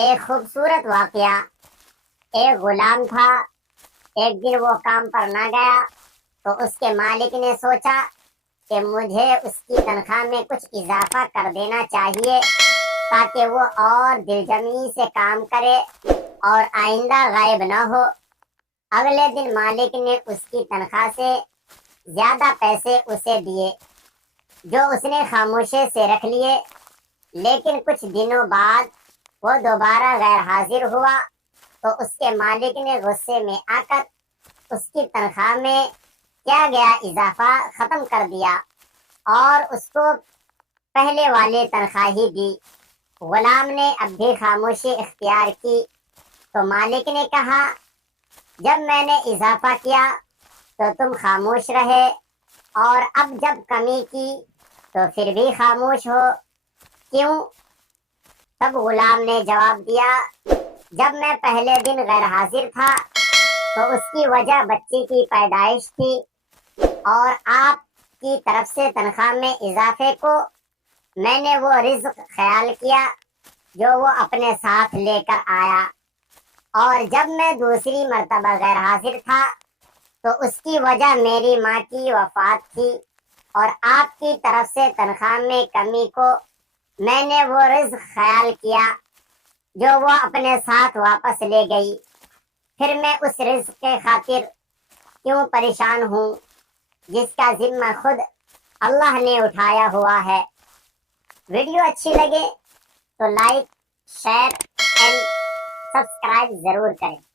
ایک خوبصورت واقعہ۔ ایک غلام تھا۔ ایک دن وہ کام پر نہ گیا تو اس کے مالک نے سوچا کہ مجھے اس کی تنخواہ میں کچھ اضافہ کر دینا چاہیے تاکہ وہ اور دلجمعی سے کام کرے اور آئندہ غائب نہ ہو۔ اگلے دن مالک نے اس کی تنخواہ سے زیادہ پیسے اسے دیے جو اس نے خاموشی سے رکھ لیے، لیکن کچھ دنوں بعد وہ دوبارہ غیر حاضر ہوا تو اس کے مالک نے غصے میں آ کر اس کی تنخواہ میں کیا گیا اضافہ ختم کر دیا اور اس کو پہلے والی تنخواہ ہی دی۔ غلام نے اب بھی خاموشی اختیار کی تو مالک نے کہا، جب میں نے اضافہ کیا تو تم خاموش رہے اور اب جب کمی کی تو پھر بھی خاموش ہو، کیوں؟ تب غلام نے جواب دیا، جب میں پہلے دن غیر حاضر تھا تو اس کی وجہ بچے کی پیدائش تھی اور آپ کی طرف سے تنخواہ میں اضافے کو میں نے وہ رزق خیال کیا جو وہ اپنے ساتھ لے کر آیا، اور جب میں دوسری مرتبہ غیر حاضر تھا تو اس کی وجہ میری ماں کی وفات تھی اور آپ کی طرف سے تنخواہ میں کمی کو میں نے وہ رزق خیال کیا جو وہ اپنے ساتھ واپس لے گئی۔ پھر میں اس رزق کے خاطر کیوں پریشان ہوں جس کا ذمہ خود اللہ نے اٹھایا ہوا ہے۔ ویڈیو اچھی لگے تو لائک، شیئر اینڈ سبسکرائب ضرور کریں۔